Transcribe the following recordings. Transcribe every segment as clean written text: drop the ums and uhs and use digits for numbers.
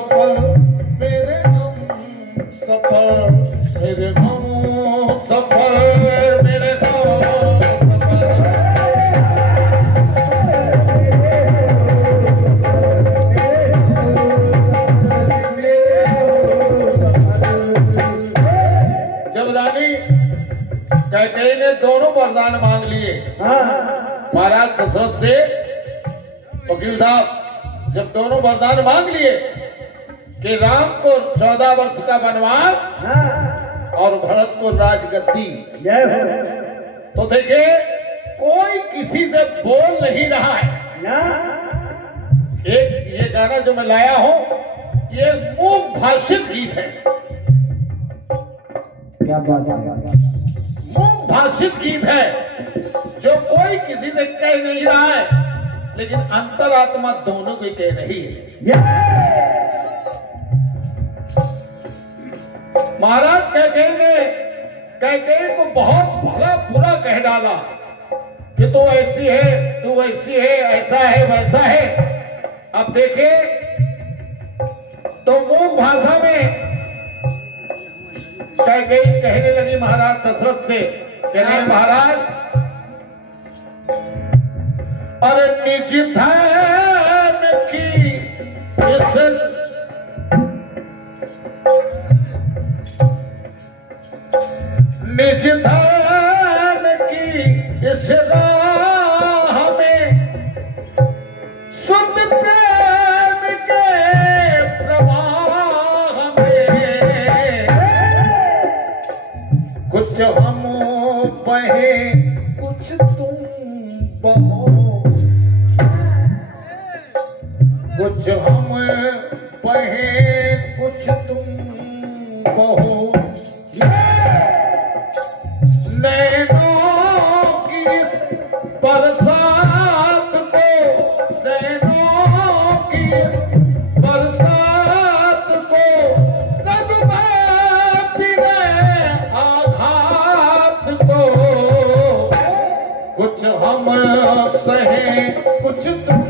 सफल मेरे हम सफल मेरे हम सफल मेरे जब रानी कैकेयी ने दोनों वरदान मांग लिए महाराज दशरथ से, वकील साहब जब दोनों वरदान मांग लिए कि राम को 14 वर्ष का वनवास और भरत को राजगद्दी, तो देखिए कोई किसी से बोल नहीं रहा है। एक ये गाना जो मैं लाया हूं ये मूक भाषित गीत है। क्या बात है? मूक भाषित गीत है जो कोई किसी से कह नहीं रहा है, लेकिन अंतरात्मा दोनों को कह रही है। महाराज कैकेयी ने कैकेयी को बहुत भला बुरा कह डाला कि तू ऐसी है, तू वैसी है, ऐसा है वैसा है। अब देखे तो मूक भाषा में कैकेयी कहने लगी महाराज दशरथ से, कहने महाराज और निज धन की इस निज धन की इस राह में शुद्ध प्रेम के प्रवाह में कुछ हम बहे कुछ तुम बहो, कुछ हम बहे कुछ तुम बहो। नैनों की इस बरसात को, नैनों की बरसात को कब बिना आघात को, कुछ हम सहे कुछ तुम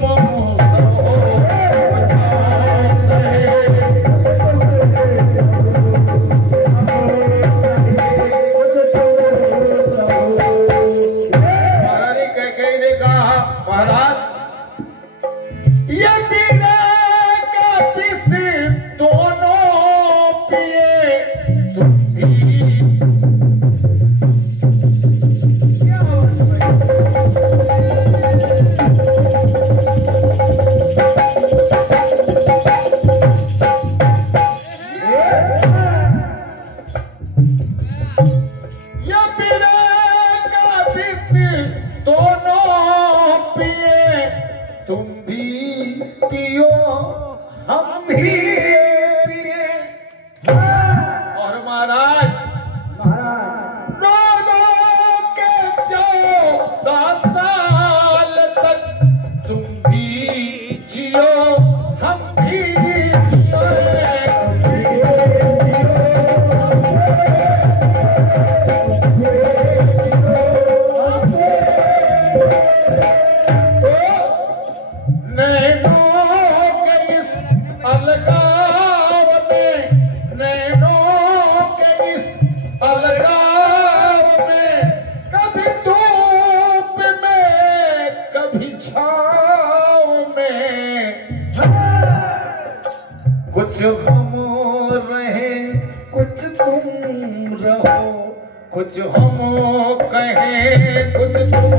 कुछ हम रहे कुछ तुम रहो, कुछ हम कहें कुछ तुम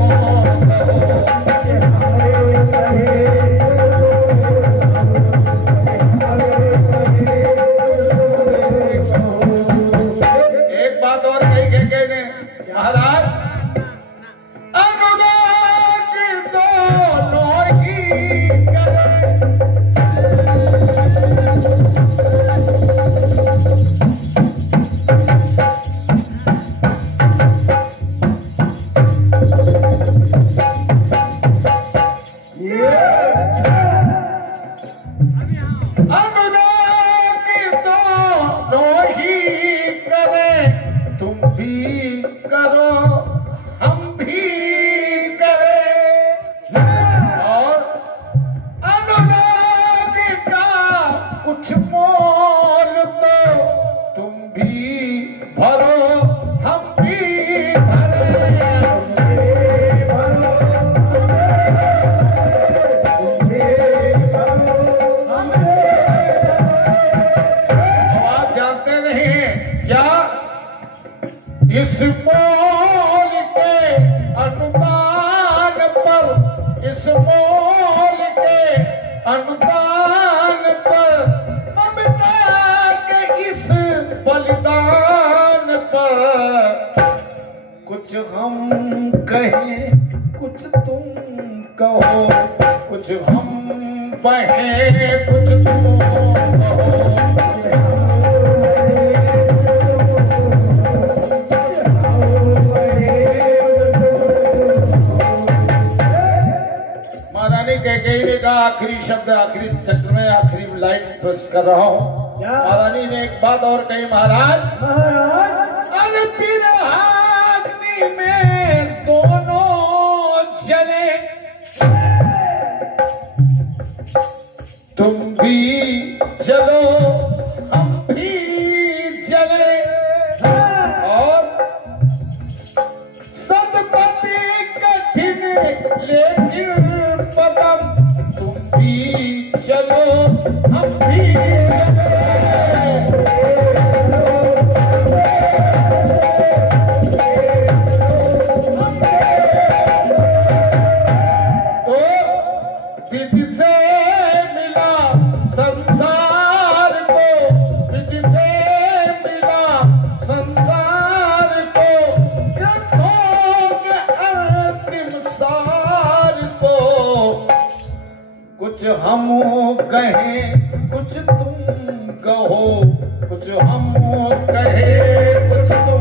एक बात और कही कहने महाराज, अनुराग दोनों ही कुछ इस मोल के अनुदान पर, इस मोल के अनुदान पर, ममता के इस बलिदान पर, कुछ हम कहें कुछ तुम कहो, कुछ हम कहें कुछ तुम कहो। कैकेयी का आखिरी शब्द, आखिरी चक्र में आखिरी लाइन प्रेस कर रहा हूँ। महारानी ने एक बात और कही, महाराज अरे पिरहाग्नि में दोनों जले, तुम भी जलो हम भी जले, और सतपति कठिन लेकिन पदम, तुम भी चलो हम भी तो विधि से मिला संसार को, विधि से मिला संसार को, ग्रंथों के अंतिम सार को, कुछ हम कहें कुछ तुम कहो, कुछ हम कहें कुछ तुम